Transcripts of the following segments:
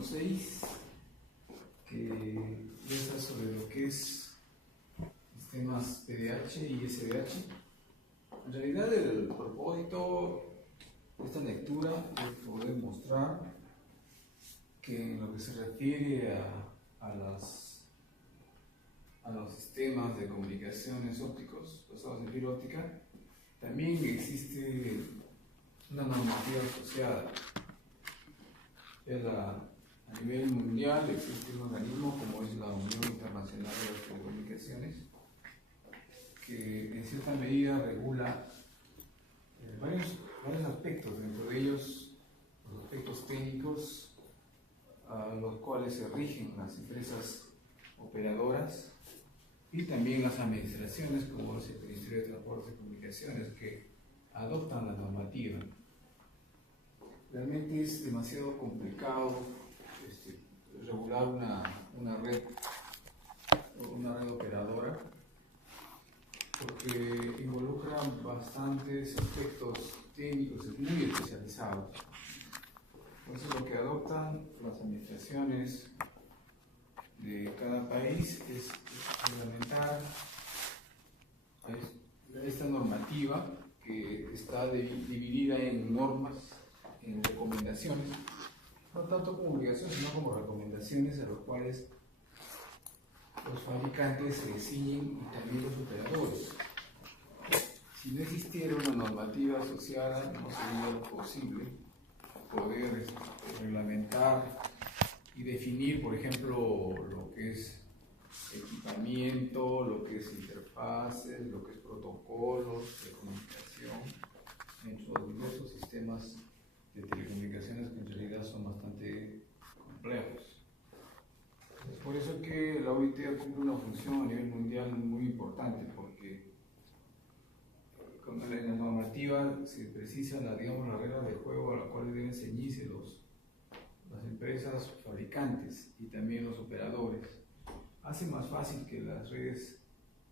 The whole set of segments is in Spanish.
número 6, que versa sobre lo que es sistemas PDH y SDH. En realidad el propósito de esta lectura es poder mostrar que en lo que se refiere a los sistemas de comunicaciones ópticos basados en fibra óptica, también existe una normativa asociada. A nivel mundial existe un organismo como es la Unión Internacional de las Telecomunicaciones, que en cierta medida regula varios aspectos, dentro de ellos los aspectos técnicos a los cuales se rigen las empresas operadoras y también las administraciones como es el Ministerio de Transportes y Comunicaciones, que adoptan la normativa. Realmente es demasiado complicado regular una red operadora, porque involucra bastantes aspectos técnicos muy especializados. Entonces, lo que adoptan las administraciones de cada país es reglamentar esta normativa, que está dividida en normas, en recomendaciones, no tanto como obligaciones, sino como recomendaciones a los cuales los fabricantes se ciñen y también los operadores. Si no existiera una normativa asociada, no sería posible poder reglamentar y definir, por ejemplo, lo que es equipamiento, lo que es interfaces, lo que es protocolos de comunicación, entre los diversos sistemas de telecomunicaciones que en realidad son bastante complejos. Es por eso que la OIT cumple una función a nivel mundial muy importante, porque con la normativa se precisan las reglas de juego a las cuales deben ceñirse las empresas fabricantes y también los operadores. Hace más fácil que las redes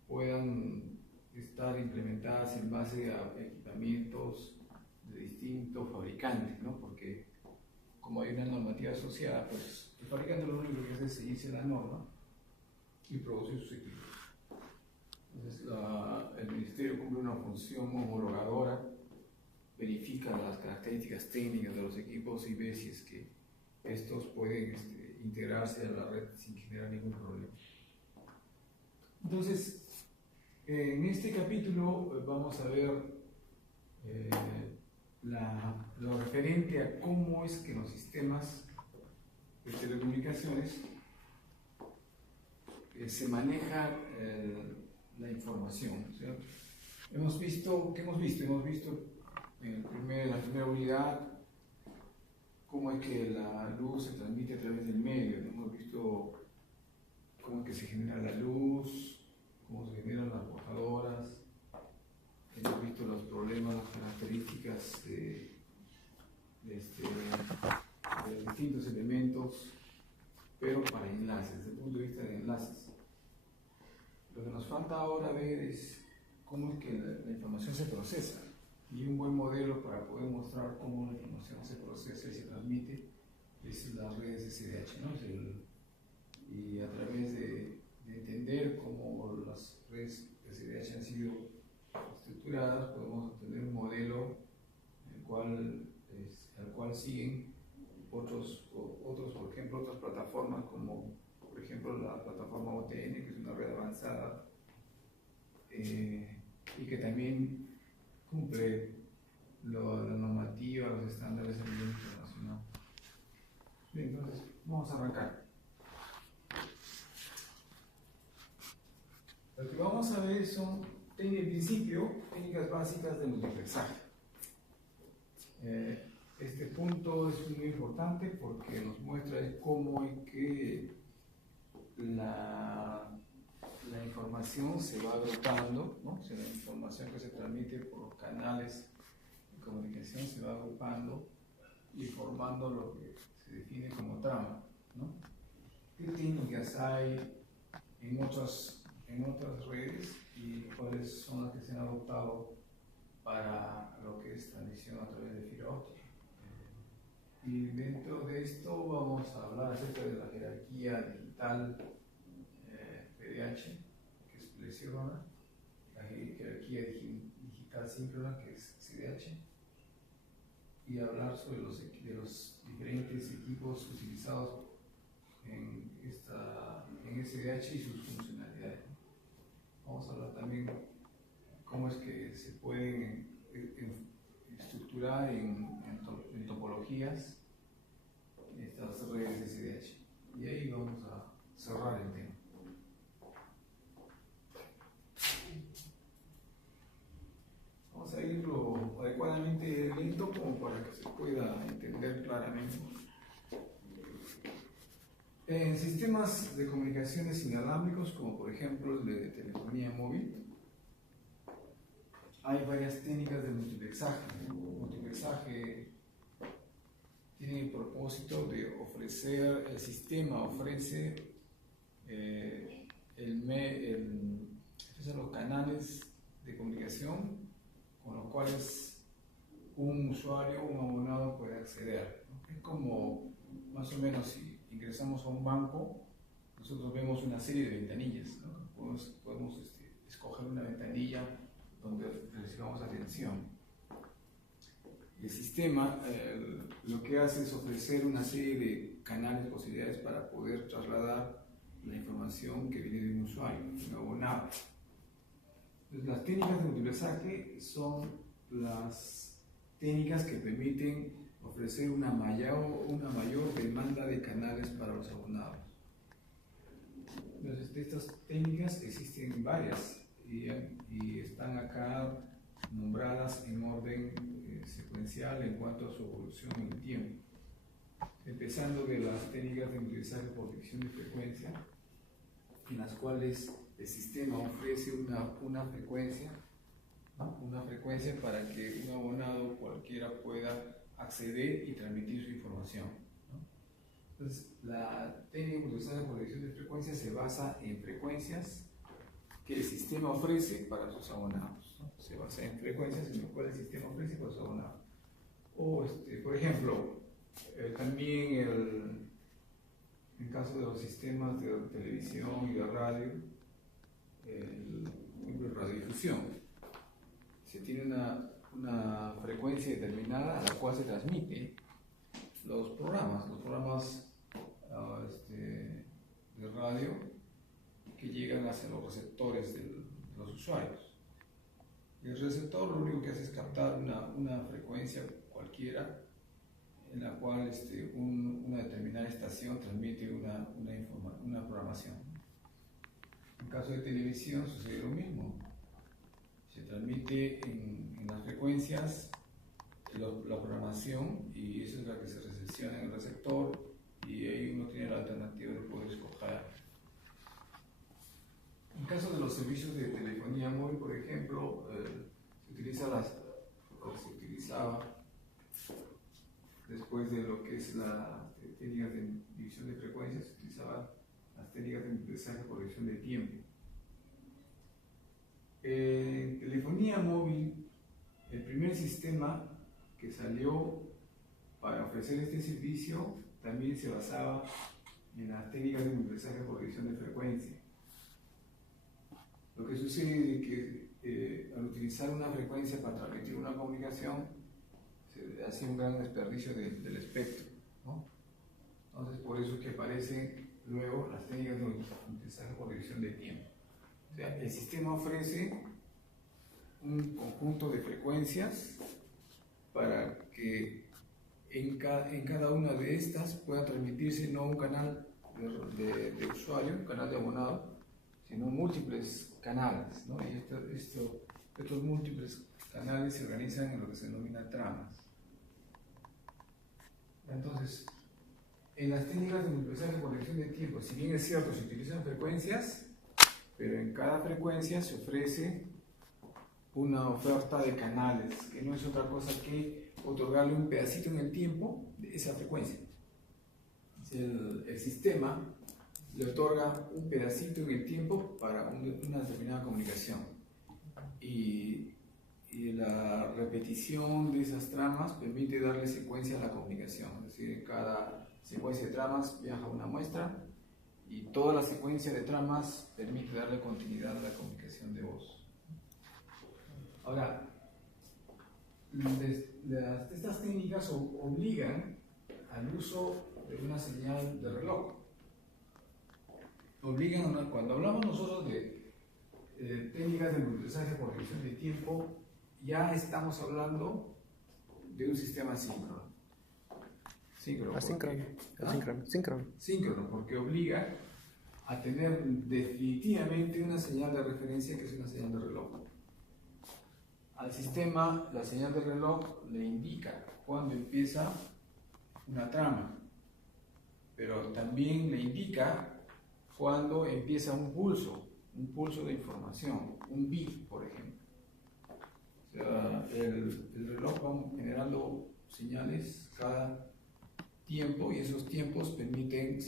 puedan estar implementadas en base a equipamientos de distintos fabricantes, ¿no? Porque como hay una normativa asociada, pues el fabricante lo único que hace es seguirse la norma y producir sus equipos. Entonces el Ministerio cumple una función homologadora, verifica las características técnicas de los equipos y ve si es que estos pueden integrarse a la red sin generar ningún problema. Entonces, en este capítulo vamos a ver lo referente a cómo es que los sistemas de telecomunicaciones se maneja la información, ¿cierto? Hemos visto en la primera unidad cómo es que la luz se transmite a través del medio. Hemos visto cómo es que se genera la luz, cómo se generan las portadoras. Hemos visto los problemas, las características de distintos elementos, pero para enlaces, desde el punto de vista de enlaces. Lo que nos falta ahora ver es cómo es que la información se procesa. Y un buen modelo para poder mostrar cómo la información se procesa y se transmite es las redes SDH, ¿no? Y a través de entender cómo las redes SDH han sido estructuradas, podemos obtener un modelo al cual siguen otros, por ejemplo, otras plataformas como, por ejemplo, la plataforma OTN, que es una red avanzada y que también cumple la normativa, los estándares a nivel internacional. Bien, entonces, vamos a arrancar. Lo que vamos a ver son, en principio, técnicas básicas de multiplexaje. Este punto es muy importante porque nos muestra cómo es que la información se va agrupando, ¿no? O sea, la información que se transmite por canales de comunicación se va agrupando y formando lo que se define como trama, ¿no? ¿Qué técnicas hay en otras redes y cuáles son las que se han adoptado para lo que es transmisión a través de fibra óptica? Y dentro de esto vamos a hablar acerca de la jerarquía digital PDH, que es plesiógrona, la jerarquía digital síncrona, que es CDH, y hablar sobre los diferentes equipos utilizados en SDH y sus funcionalidades. Vamos a hablar también cómo es que se pueden estructurar en topologías estas redes SDH. Y ahí vamos a cerrar el tema. Vamos a irlo adecuadamente lento como para que se pueda entender claramente. En sistemas de comunicaciones inalámbricos, como por ejemplo el de telefonía móvil, hay varias técnicas de multiplexaje. El multiplexaje tiene el propósito de ofrecer, el sistema ofrece los canales de comunicación con los cuales un usuario, un abonado puede acceder, ¿no? Es como más o menos si ingresamos a un banco, nosotros vemos una serie de ventanillas, ¿no? Podemos escoger una ventanilla donde recibamos atención. El sistema lo que hace es ofrecer una serie de canales, posibilidades para poder trasladar la información que viene de un usuario, de un abonado. Entonces, las técnicas de multiplexaje son las técnicas que permiten ofrecer una mayor demanda de canales para los abonados. Entonces, de estas técnicas existen varias y están acá nombradas en orden secuencial en cuanto a su evolución en el tiempo. Empezando de las técnicas de multiplexaje por división de frecuencia, en las cuales el sistema ofrece una frecuencia, ¿no? Una frecuencia para que un abonado cualquiera pueda acceder y transmitir su información, ¿no? Entonces, la técnica de multiplexaje por división de frecuencia se basa en frecuencias que el sistema ofrece para sus abonados, ¿no? Se basa en frecuencias en las cuales el sistema ofrece para sus abonados. O, por ejemplo, también en caso de los sistemas de televisión y de radio, radiodifusión, se tiene una frecuencia determinada a la cual se transmite los programas de radio que llegan hacia los receptores de los usuarios. Y el receptor lo único que hace es captar una frecuencia cualquiera en la cual una determinada estación transmite una programación. En caso de televisión sucede lo mismo. Se transmite en las frecuencias la programación y eso es la que se recepciona en el receptor y ahí uno tiene la alternativa de poder escoger. En caso de los servicios de telefonía móvil, por ejemplo, se utilizaba después de lo que es la técnica de división de frecuencias, se utilizaban las técnicas de multiplexaje por división de tiempo. En telefonía móvil, el primer sistema que salió para ofrecer este servicio también se basaba en las técnicas de multiplexaje por división de frecuencia. Lo que sucede es que al utilizar una frecuencia para transmitir una comunicación, se hace un gran desperdicio del espectro, ¿no? Entonces, por eso es que aparecen luego las técnicas de multiplexaje por división de tiempo. O sea, el sistema ofrece un conjunto de frecuencias para que en cada una de estas pueda transmitirse no un canal de usuario, un canal de abonado, sino múltiples canales, ¿no? Y estos múltiples canales se organizan en lo que se denomina tramas. Entonces, en las técnicas de multiplexaje por división de tiempo, si bien es cierto, se utilizan frecuencias, pero en cada frecuencia se ofrece una oferta de canales, que no es otra cosa que otorgarle un pedacito en el tiempo de esa frecuencia. El sistema le otorga un pedacito en el tiempo para una determinada comunicación. Y y la repetición de esas tramas permite darle secuencia a la comunicación. Es decir, en cada secuencia de tramas viaja una muestra y toda la secuencia de tramas permite darle continuidad a la comunicación de voz. Ahora, estas técnicas obligan al uso de una señal de reloj. Cuando hablamos nosotros de técnicas de multipresaje por reducción de tiempo, ya estamos hablando de un sistema síncrono. Síncrono, porque obliga a tener definitivamente una señal de referencia que es una señal de reloj. Al sistema, la señal de reloj le indica cuándo empieza una trama, pero también le indica cuándo empieza un pulso de información, un bit, por ejemplo. O sea, el reloj va generando señales cada tiempo y esos tiempos permiten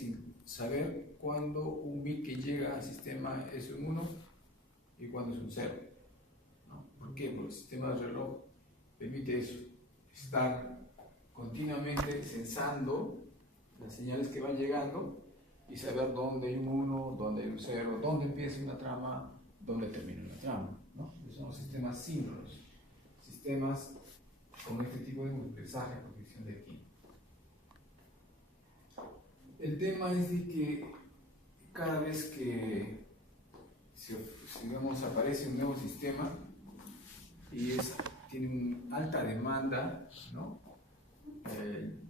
saber cuándo un bit que llega al sistema es un 1 y cuándo es un 0. ¿No? ¿Por qué? Porque el sistema de reloj permite eso, estar continuamente censando las señales que van llegando y saber dónde hay un 1, dónde hay un 0, dónde empieza una trama, dónde termina una trama, ¿no? Son los sistemas síncronos, sistemas con este tipo de multipresaje por reducción de tiempo. El tema es de que cada vez que digamos, aparece un nuevo sistema y tiene una alta demanda, ¿no?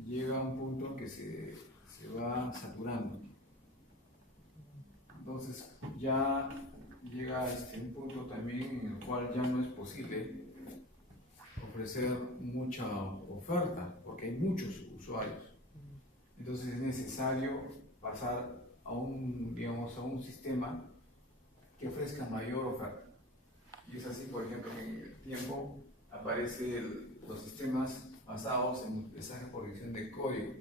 Llega a un punto en que se va saturando. Entonces ya llega un punto también en el cual ya no es posible ofrecer mucha oferta porque hay muchos usuarios. Entonces es necesario pasar a un sistema que ofrezca mayor oferta. Y es así, por ejemplo, que en el tiempo aparecen los sistemas basados en multipresaje por reducción de código.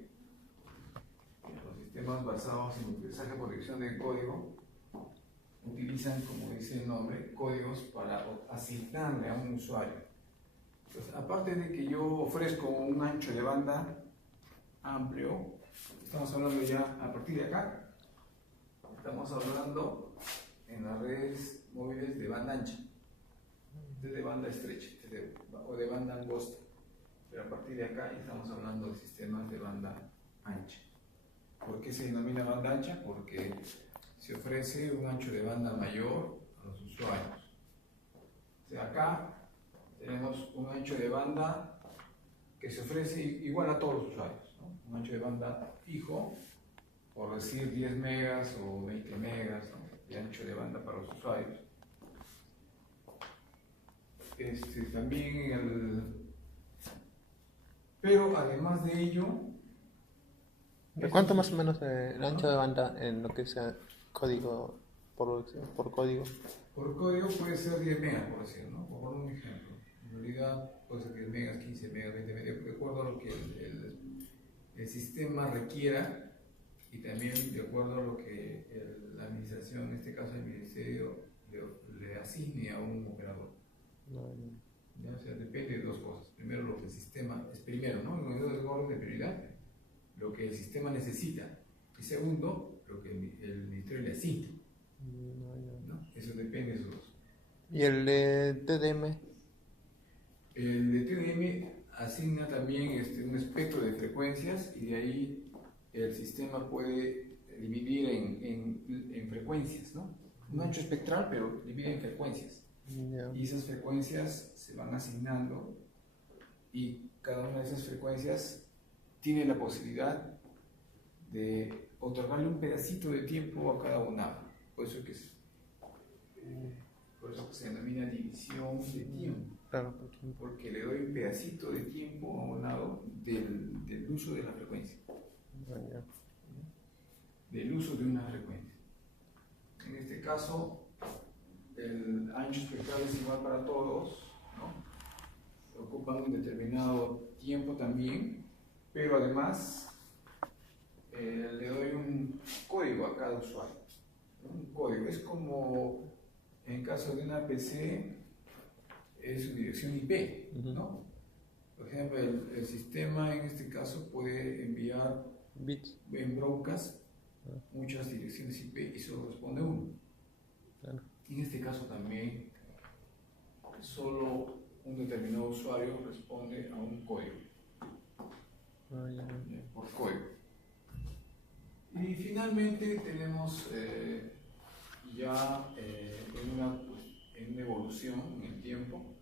Los sistemas basados en multipresaje por reducción de código utilizan, como dice el nombre, códigos para asignarle a un usuario. Entonces, aparte de que yo ofrezco un ancho de banda amplio, estamos hablando ya a partir de acá, estamos hablando en las redes móviles de banda ancha, de banda estrecha o de banda angosta, pero a partir de acá estamos hablando de sistemas de banda ancha. ¿Por qué se denomina banda ancha? Porque se ofrece un ancho de banda mayor a los usuarios. O sea, acá tenemos un ancho de banda que se ofrece igual a todos los usuarios, ¿no? Un ancho de banda fijo, por decir 10 megas o 20 megas, ¿no? De ancho de banda para los usuarios. Pero además de ello, ¿De cuánto más o menos el ancho de banda en lo que sea código por código? Por código puede ser 10 megas, por decir, ¿no? Por un ejemplo. En realidad puede ser 10 megas, 15 megas, 20 megas, de acuerdo a lo que el sistema requiera y también de acuerdo a lo que la administración, en este caso el ministerio, le asigne a un operador. ¿Ya? O sea, depende de dos cosas. Primero, lo que el sistema es primero, ¿no? En orden de prioridad, lo que el sistema necesita. Y segundo, lo que el ministerio le asigna. ¿No? Eso depende de esos dos. ¿Y el de TDM? El de TDM asigna también un espectro de frecuencias y de ahí el sistema puede dividir en frecuencias, ¿no? Un ancho espectral, pero divide en frecuencias. Yeah. Y esas frecuencias se van asignando y cada una de esas frecuencias tiene la posibilidad de otorgarle un pedacito de tiempo a cada una. Por eso que se denomina división de tiempo. Claro. Porque le doy un pedacito de tiempo a un lado del uso de la frecuencia. Yeah. Del uso de una frecuencia. En este caso, el ancho espectral es igual para todos, ¿no? Ocupan un determinado tiempo también, pero además le doy un código a cada usuario, ¿no? Un código, es como en caso de una PC, es su dirección IP, ¿no? Por ejemplo, el sistema en este caso puede enviar Bits. en broadcast muchas direcciones IP y solo responde uno. Claro. En este caso también solo un determinado usuario responde a un código, por código. Y finalmente tenemos ya en una evolución en el tiempo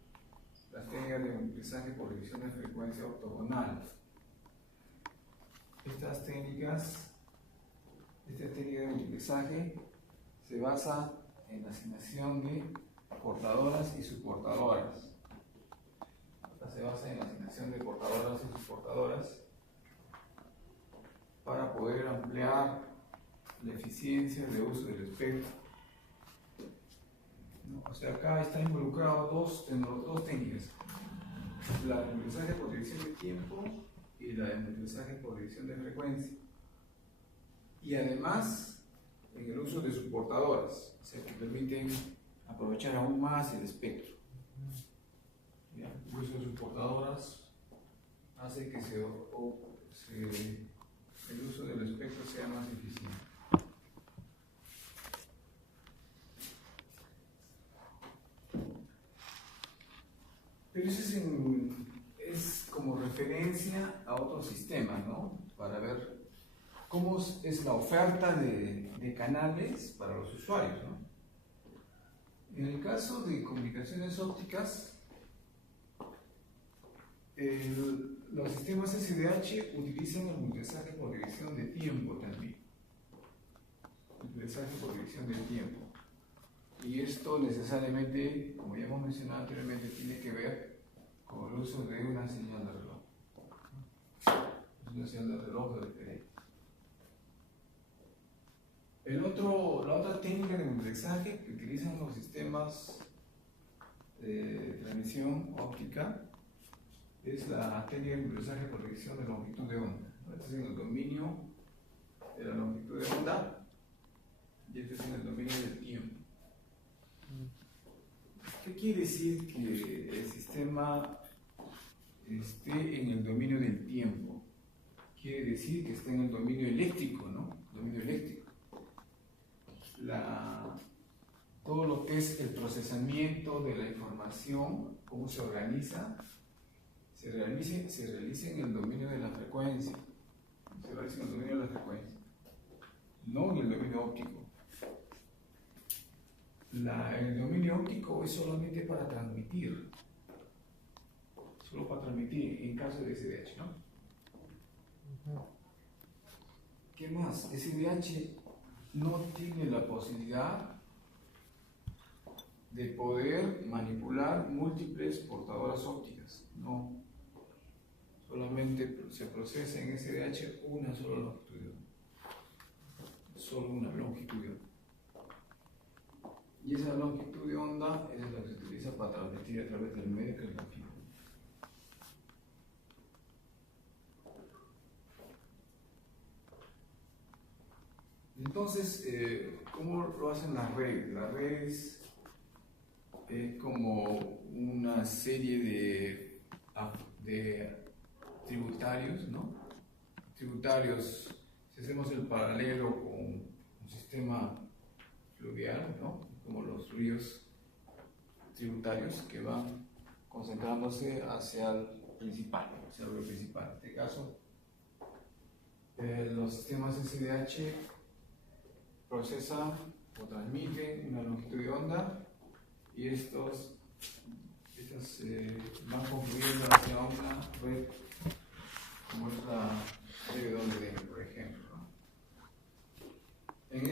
las técnicas de multiplexaje por división de frecuencia ortogonal. Esta técnica de multiplexaje se basa en la asignación de portadoras y subportadoras. Se basa en la asignación de portadoras y subportadoras para poder ampliar la eficiencia de uso del espectro. O sea, acá están involucrados dos técnicas: la de multiplexaje por división de tiempo y la de multiplexaje por división de frecuencia. Y además, en el uso de subportadoras, o sea, que permiten aprovechar aún más el espectro. ¿Ya? El uso de subportadoras hace que el uso del espectro sea más eficiente. Pero eso es como referencia a otros sistemas, ¿no? Para ver cómo es la oferta de canales para los usuarios, ¿no? En el caso de comunicaciones ópticas, los sistemas SDH utilizan el multiplexaje por división de tiempo también. Multiplexaje por división de tiempo. Y esto necesariamente, como ya hemos mencionado anteriormente, tiene que ver con el uso de una señal de reloj. Una señal de reloj de referencia. La otra técnica de multiplexaje que utilizan los sistemas de transmisión óptica es la técnica de multiplexaje por división de longitud de onda. Este es en el dominio de la longitud de onda y este es en el dominio del tiempo. ¿Qué quiere decir que el sistema esté en el dominio del tiempo? Quiere decir que esté en el dominio eléctrico, ¿no? Dominio eléctrico. Todo lo que es el procesamiento de la información, cómo se organiza, se realiza en el dominio de la frecuencia. Se realiza en el dominio de la frecuencia, no en el dominio óptico. El dominio óptico es solamente para transmitir, solo para transmitir en caso de SDH, ¿no? ¿Qué más? SDH no tiene la posibilidad de poder manipular múltiples portadoras ópticas, no. Solamente se procesa en SDH una sola longitud de onda, solo una longitud de onda. Y esa longitud de onda es la que se utiliza para transmitir a través del medio que es la fibra. Entonces, ¿cómo lo hacen las redes? Las redes es como una serie de tributarios, ¿no? Tributarios, si hacemos el paralelo con un sistema fluvial, ¿no? Como los ríos tributarios que van concentrándose hacia el principal, hacia el río principal. En este caso, los sistemas SDH procesan o transmiten una longitud de onda y estas van confluyendo hacia una red como es la WDM, por ejemplo, ¿no? En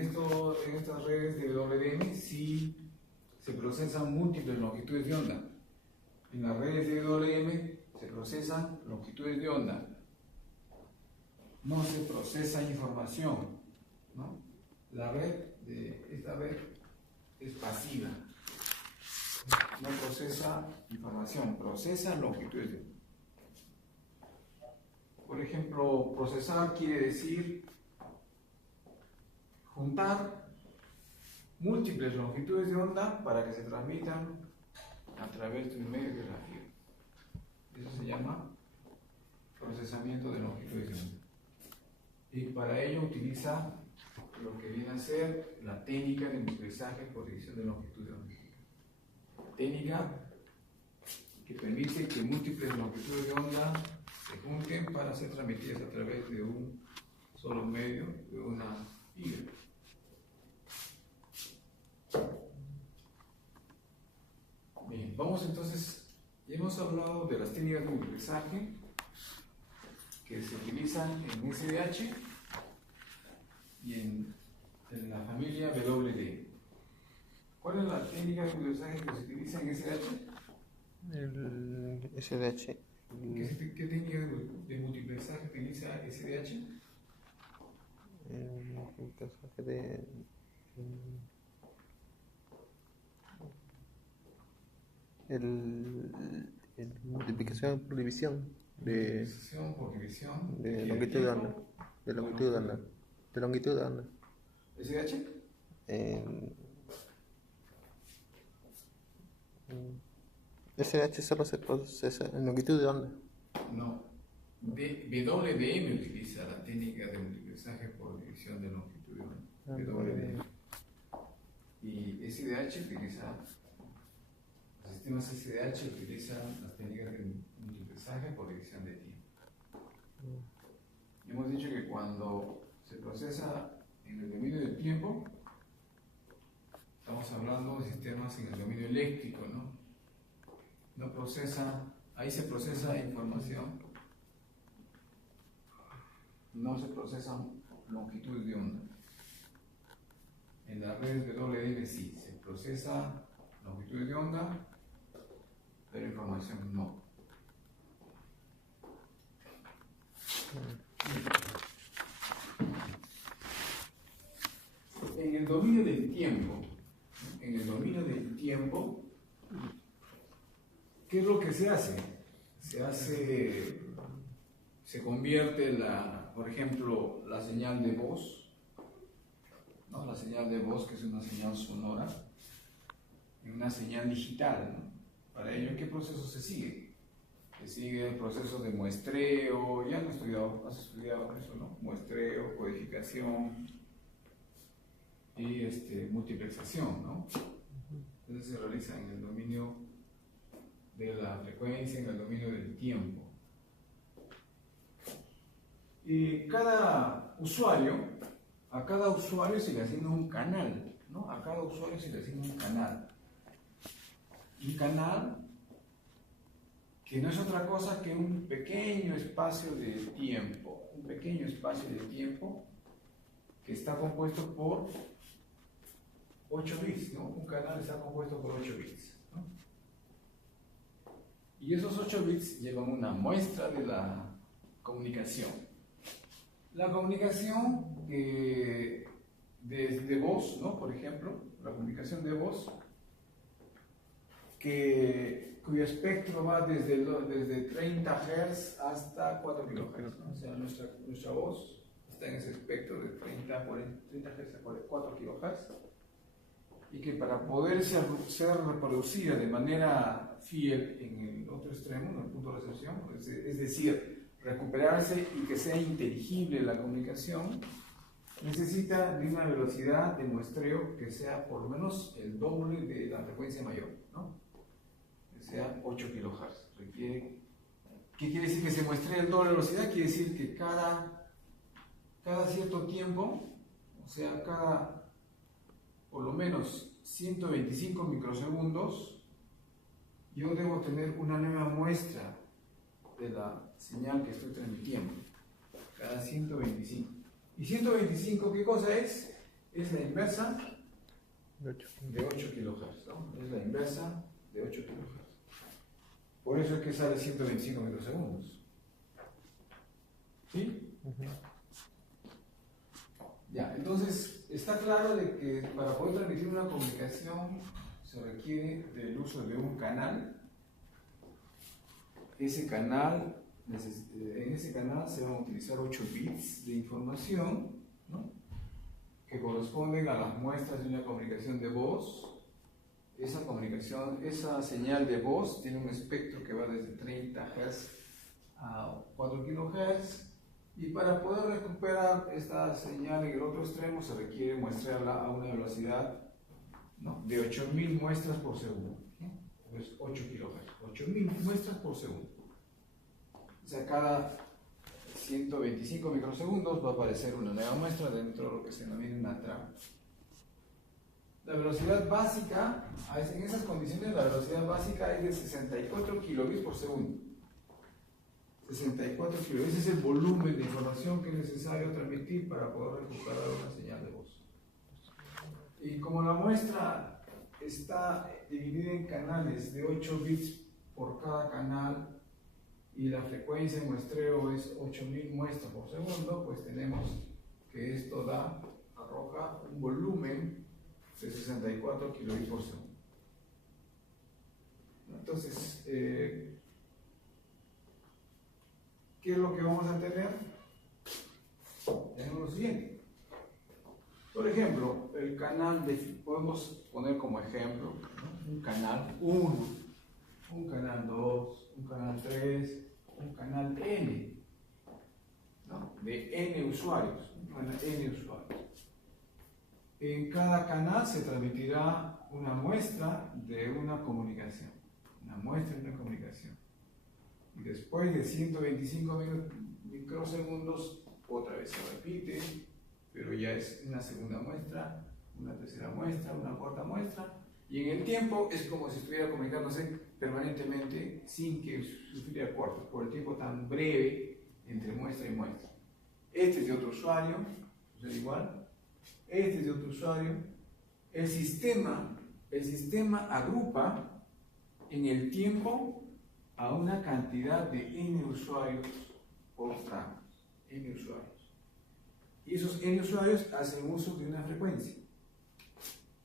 estas redes de WDM sí se procesan múltiples longitudes de onda. En las redes de WDM se procesan longitudes de onda. No se procesa información, ¿no? Esta red es pasiva. No procesa información, procesa longitudes de onda. Por ejemplo, procesar quiere decir juntar múltiples longitudes de onda para que se transmitan a través de un medio que es la fibra. Eso se llama procesamiento de longitudes de onda. Y para ello utiliza lo que viene a ser la técnica de multiplexaje por división de longitud de onda. Técnica que permite que múltiples longitudes de onda se junten para ser transmitidas a través de un solo medio, de una fibra. Bien, vamos entonces, ya hemos hablado de las técnicas de multiplexaje que se utilizan en SDH y en la familia WD. ¿Cuál es la técnica de multiplexaje que se utiliza en SDH? El SDH. ¿Qué técnica de multiplexaje utiliza SDH? El multiplexaje de... El multiplicación por división de longitud de onda. De longitud de onda. De longitud de onda. ¿SDH? SDH solo se procesa en longitud de onda. No. WDM utiliza la técnica de multiplexaje por división de longitud de onda. WDM. Y SDH utiliza, los sistemas SDH utilizan las técnicas de multiplexaje por división de tiempo. Hemos dicho que cuando se procesa en el dominio del tiempo, estamos hablando de sistemas en el dominio eléctrico, ¿no? No procesa, ahí se procesa información, no se procesan longitudes de onda. En las redes de WDM sí, se procesa longitudes de onda, pero información no. En el dominio del tiempo, ¿qué es lo que se hace? Se convierte por ejemplo, la señal de voz, ¿no? La señal de voz, que es una señal sonora, en una señal digital, ¿no? Para ello, ¿qué proceso se sigue? Se sigue el proceso de muestreo, ya has estudiado eso, ¿no? Muestreo, codificación y multiplexación, ¿no? Entonces se realiza en el dominio de la frecuencia, en el dominio del tiempo. Y a cada usuario se le asigna un canal, ¿no? A cada usuario se le asigna un canal. Un canal que no es otra cosa que un pequeño espacio de tiempo, que está compuesto por 8 bits, ¿no? Un canal está compuesto por 8 bits, ¿no? Y esos 8 bits llevan una muestra de la comunicación. La comunicación de voz, ¿no? Por ejemplo, la comunicación de voz, cuyo espectro va desde 30 Hz hasta 4 kHz, ¿no? O sea, nuestra voz está en ese espectro de 30 Hz a 4 kHz, y que para poder ser reproducida de manera fiel en el otro extremo, en el punto de recepción, es decir, recuperarse y que sea inteligible la comunicación, necesita de una velocidad de muestreo que sea por lo menos el doble de la frecuencia mayor, ¿no? Que sea 8 kHz. ¿Qué quiere decir que se muestre el doble de velocidad? Quiere decir que cada cierto tiempo, o sea, cada por lo menos 125 microsegundos, yo debo tener una nueva muestra de la señal que estoy transmitiendo, cada 125. ¿Y 125 qué cosa es? Es la inversa de 8 kHz, ¿no? Es la inversa de 8 kHz. Por eso es que sale 125 microsegundos. ¿Sí? Ya, entonces está claro de que para poder transmitir una comunicación se requiere del uso de un canal. En ese canal se van a utilizar 8 bits de información, ¿no? Que corresponden a las muestras de una comunicación de voz esa comunicación, esa señal de voz tiene un espectro que va desde 30 Hz a 4 kHz, y para poder recuperar esta señal en el otro extremo se requiere muestrearla a una velocidad, ¿no?, de 8000 muestras por segundo. Pues 8 kHz, 8000 muestras por segundo. O sea, cada 125 microsegundos va a aparecer una nueva muestra dentro de lo que se denomina una trama. La velocidad básica, en esas condiciones, la velocidad básica es de 64 kilobits por segundo. 64 kilobits, ese es el volumen de información que es necesario transmitir para poder recuperar una señal de voz. Y como la muestra está dividida en canales de 8 bits por cada canal y la frecuencia de muestreo es 8000 muestras por segundo, pues tenemos que esto arroja un volumen de 64 kilobits por segundo. Entonces, ¿qué es lo que vamos a tener? Tenemos lo siguiente. Por ejemplo, el canal podemos poner como ejemplo, ¿no?, un canal 1, un canal 2, un canal 3, un canal N, ¿no?, de N usuarios, N usuarios. En cada canal se transmitirá una muestra de una comunicación, y después de 125 microsegundos otra vez se repite, pero ya es una segunda muestra, una tercera muestra, una cuarta muestra, y en el tiempo es como si estuviera comunicándose permanentemente sin que sufriera cortes, por el tiempo tan breve entre muestra y muestra. Este es de otro usuario, es igual, este es de otro usuario. El sistema agrupa en el tiempo a una cantidad de n usuarios por tramos, n usuarios. Y esos n usuarios hacen uso de una frecuencia.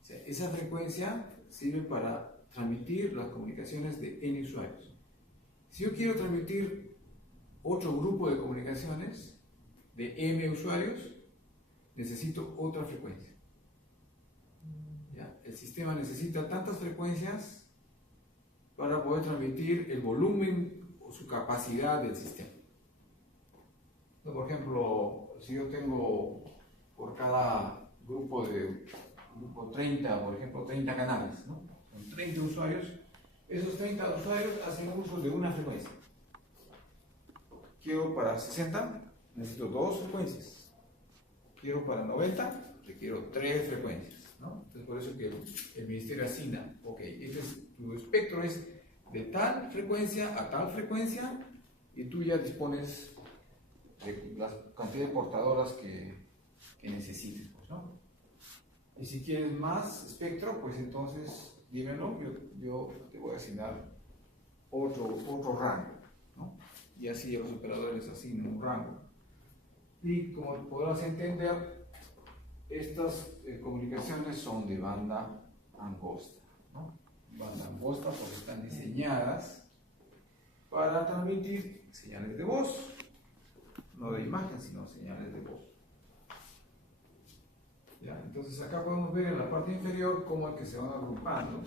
O sea, esa frecuencia sirve para transmitir las comunicaciones de n usuarios. Si yo quiero transmitir otro grupo de comunicaciones de m usuarios, necesito otra frecuencia. ¿Ya? El sistema necesita tantas frecuencias para poder transmitir el volumen o su capacidad del sistema. Por ejemplo, si yo tengo por cada grupo 30, por ejemplo, 30 canales, ¿no?, son 30 usuarios, esos 30 usuarios hacen uso de una frecuencia. Quiero para 60, necesito 2 frecuencias. Quiero para 90, requiero 3 frecuencias, ¿no? Entonces, por eso que el ministerio asigna, ok, tu espectro es de tal frecuencia a tal frecuencia, y tú ya dispones de la cantidad de portadoras que necesites, pues, ¿no? Y si quieres más espectro, pues entonces dímelo, yo te voy a asignar otro rango, ¿no? Y así los operadores asignan un rango. Y como podrás entender, estas comunicaciones son de banda angosta, ¿no? Banda angosta porque están diseñadas para transmitir señales de voz, no de imagen, sino señales de voz. ¿Ya? Entonces acá podemos ver en la parte inferior cómo es que se van agrupando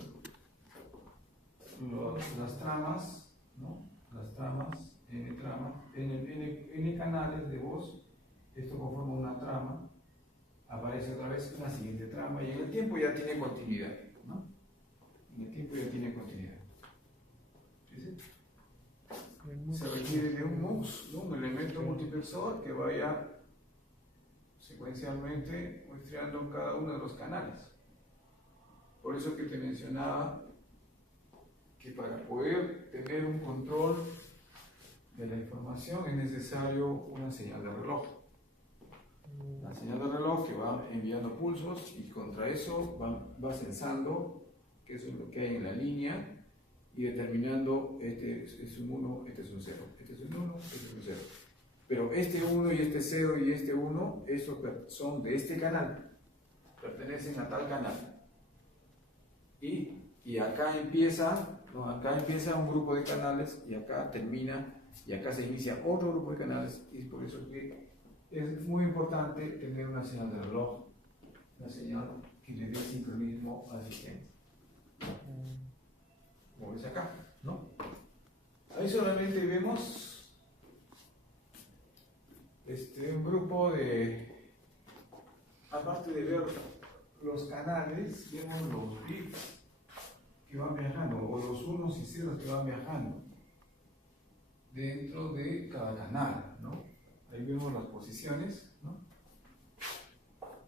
las tramas, ¿no? Las tramas, N canales de voz. Esto conforma una trama, aparece otra vez una siguiente trama, y en el tiempo ya tiene continuidad, ¿no? En el tiempo ya tiene continuidad. ¿Sí? Se requiere de un MUX, ¿no?, un elemento multiplexor que vaya secuencialmente muestreando cada uno de los canales. Por eso que te mencionaba que para poder tener un control de la información es necesario una señal de reloj. La señal de reloj que va enviando pulsos, y contra eso va censando que eso es lo que hay en la línea, y determinando este es un 1, este es un 0, este es un 1, este es un 0. Pero este 1 y este 0 y este 1, esos son de este canal, pertenecen a tal canal. Y acá empieza, ¿no?, acá empieza un grupo de canales, y acá termina, y acá se inicia otro grupo de canales, y es por eso que es muy importante tener una señal de reloj, una señal que le dé sincronismo al sistema. como ves acá, ¿no? Ahí solamente vemos un grupo de, aparte de ver los canales, vemos los bits que van viajando, o los unos y ceros que van viajando dentro de cada canal, ¿no? Ahí vemos las posiciones, ¿no?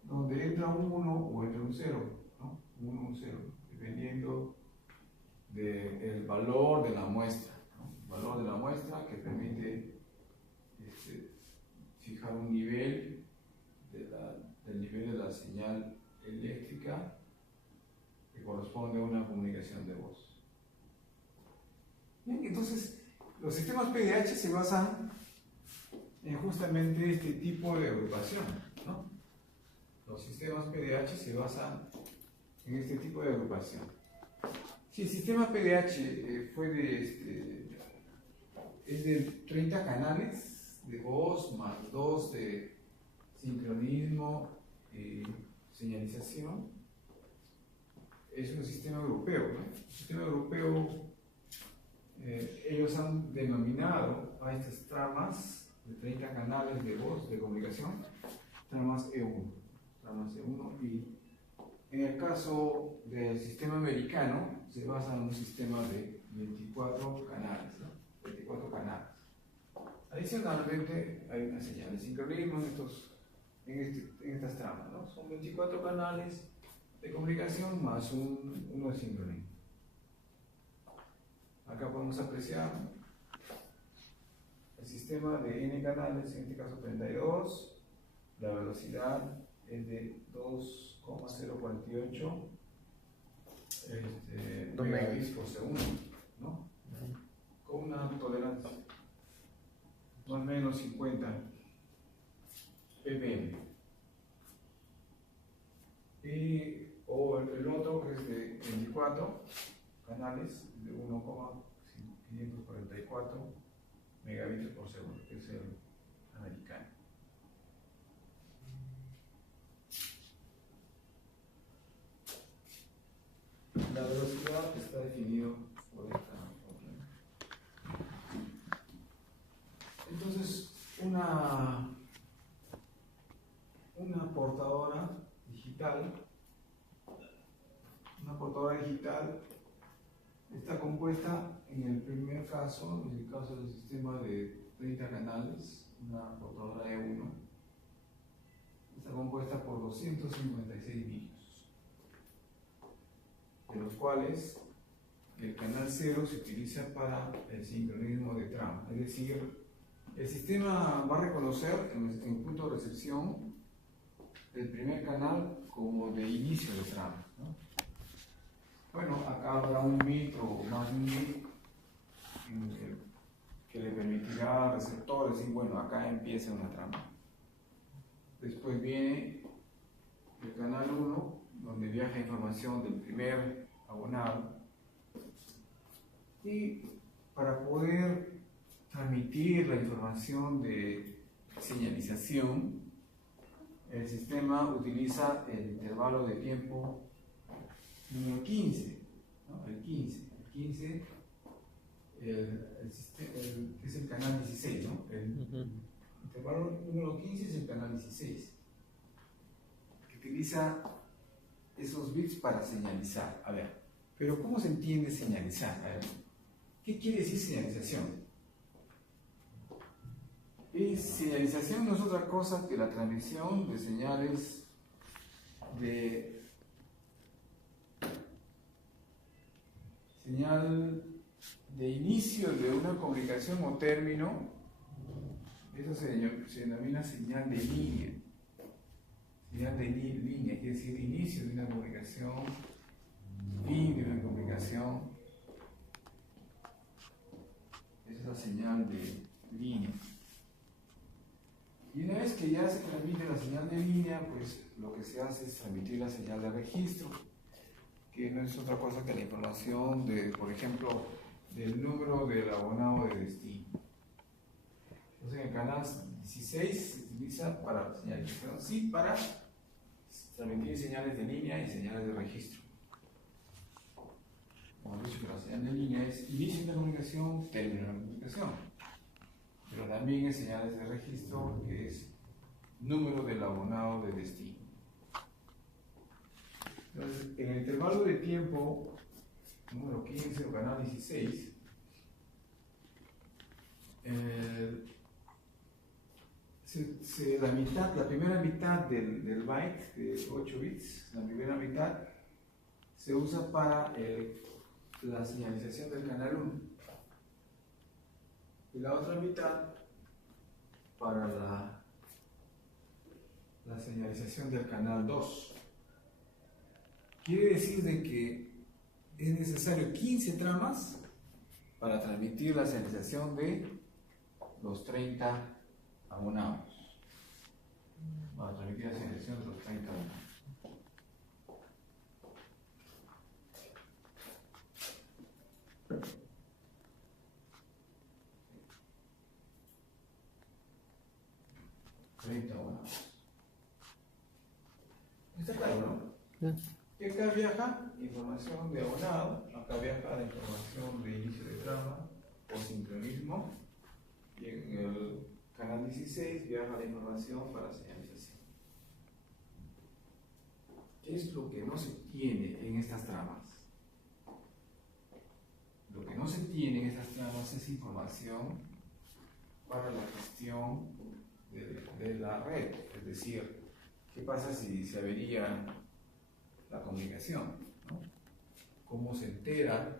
Donde entra un 1 o entra un 0, ¿no? 1 o un 0, dependiendo del valor de la muestra, ¿no? El valor de la muestra que permite fijar un nivel del nivel de la señal eléctrica que corresponde a una comunicación de voz. Bien, entonces los sistemas PDH se basan en justamente este tipo de agrupación, ¿no? Los sistemas PDH se basan en este tipo de agrupación. Si el sistema PDH es de 30 canales de voz más 2 de sincronismo y señalización, es un sistema europeo, ¿no? El sistema europeo, ellos han denominado a estas tramas de 30 canales de voz de comunicación tramas E1, y en el caso del sistema americano se basa en un sistema de 24 canales, ¿no? 24 canales. Adicionalmente hay una señal de sincronismo en estas tramas, ¿no? Son 24 canales de comunicación más uno de sincronismo. Acá podemos apreciar el sistema de n canales, en este caso 32, la velocidad es de 2,048 megabits por segundo, ¿no? Con una tolerancia más o menos 50 ppm. O el otro que es de 24 canales de 1,544 megabits por segundo, que es el americano. La velocidad está definido por esta fórmula. Entonces, una portadora digital está compuesta, en el primer caso, en el caso del sistema de 30 canales, una portadora E1, está compuesta por 256 bits, de los cuales el canal 0 se utiliza para el sincronismo de trama. Es decir, el sistema va a reconocer en punto de recepción el primer canal como de inicio de trama, ¿no? Bueno, acá habrá un bit o más de un bit que le permitirá al receptor decir, bueno, acá empieza una trama. Después viene el canal 1, donde viaja información del primer abonado, y para poder transmitir la información de señalización, el sistema utiliza el intervalo de tiempo número 15, ¿no? El 15 es el canal 16, ¿no? El intervalo número 15 es el canal 16, que utiliza esos bits para señalizar. A ver, pero ¿cómo se entiende señalizar? A ver, ¿qué quiere decir señalización? Señalización no es otra cosa que la transmisión de señales señal de inicio de una comunicación o término. Eso se denomina señal de línea. Señal de línea quiere decir inicio de una comunicación, fin de una comunicación. Esa es la señal de línea. Y una vez que ya se transmite la señal de línea, pues lo que se hace es transmitir la señal de registro, que no es otra cosa que la información de, por ejemplo, del número del abonado de destino. Entonces, en el canal 16 se utiliza para señalización, sí, para transmitir señales de línea y señales de registro. como he dicho, que la señal de línea es inicio de la comunicación, término de la comunicación. Pero también hay señales de registro, que es número del abonado de destino. Entonces, en el intervalo de tiempo número 15 o canal 16, la primera mitad del byte de 8 bits, la primera mitad se usa para la señalización del canal 1 y la otra mitad para la señalización del canal 2. Quiere decir de que es necesario 15 tramas para transmitir la señalización de los 30 abonados. Para transmitir la señalización de los 30 abonados. ¿Está claro, no? Y acá viaja información de abonado, acá viaja la información de inicio de trama o sincronismo, y en el canal 16 viaja la información para señalización. ¿Qué es lo que no se tiene en estas tramas? Lo que no se tiene en estas tramas es información para la gestión de la red, es decir, ¿qué pasa si se avería la comunicación? ¿No? ¿Cómo se entera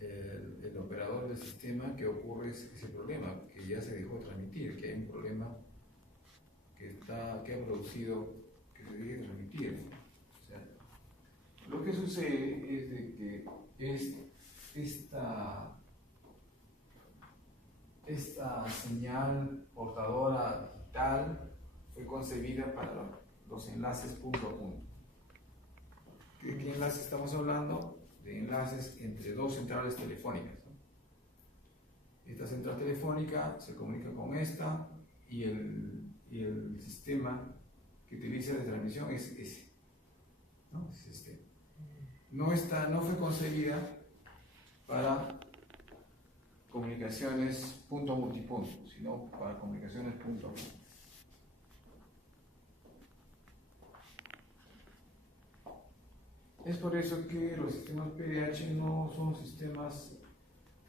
el operador del sistema que ocurre ese problema, que ya se dejó transmitir, que hay un problema que ha producido que se deje transmitir? O sea, lo que sucede es de que esta señal portadora digital fue concebida para los enlaces punto a punto. ¿De qué enlace estamos hablando? De enlaces entre dos centrales telefónicas, ¿no? Esta central telefónica se comunica con esta y el sistema que utiliza de transmisión es ese, ¿no? Es este. No fue concebida para comunicaciones punto multipunto, sino para comunicaciones punto a punto. Es por eso que los sistemas PDH no son sistemas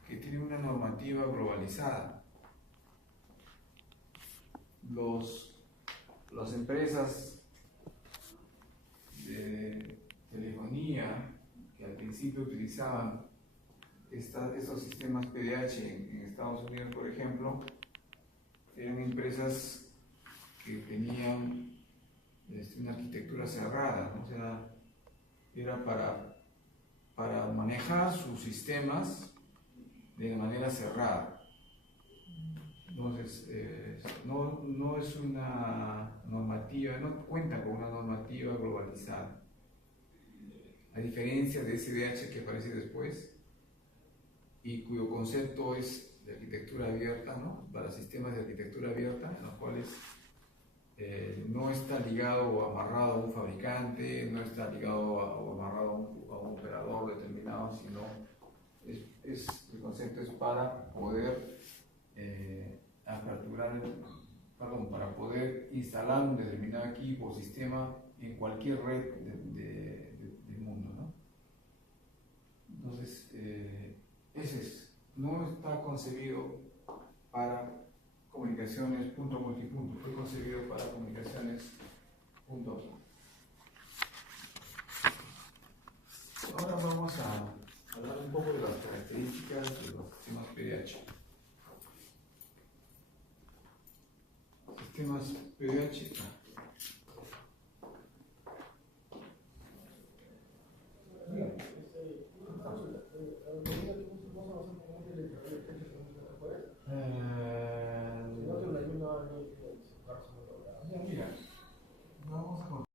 que tienen una normativa globalizada. Las empresas de telefonía que al principio utilizaban estos sistemas PDH en Estados Unidos, por ejemplo, eran empresas que tenían una arquitectura cerrada, ¿no? O sea, era para manejar sus sistemas de manera cerrada. Entonces, no es una normativa, no cuenta con una normativa globalizada. A diferencia de SDH que aparece después y cuyo concepto es de arquitectura abierta, ¿no? Para sistemas de arquitectura abierta, en los cuales no está ligado o amarrado a un fabricante, no está ligado o amarrado a un operador determinado, sino el concepto es para poder para poder instalar un determinado equipo o sistema en cualquier red del mundo, ¿no? Entonces, no está concebido para comunicaciones punto a multipunto, fue concebido para comunicaciones punto a punto. Ahora vamos a hablar un poco de las características de los sistemas PDH. Sistemas PDH.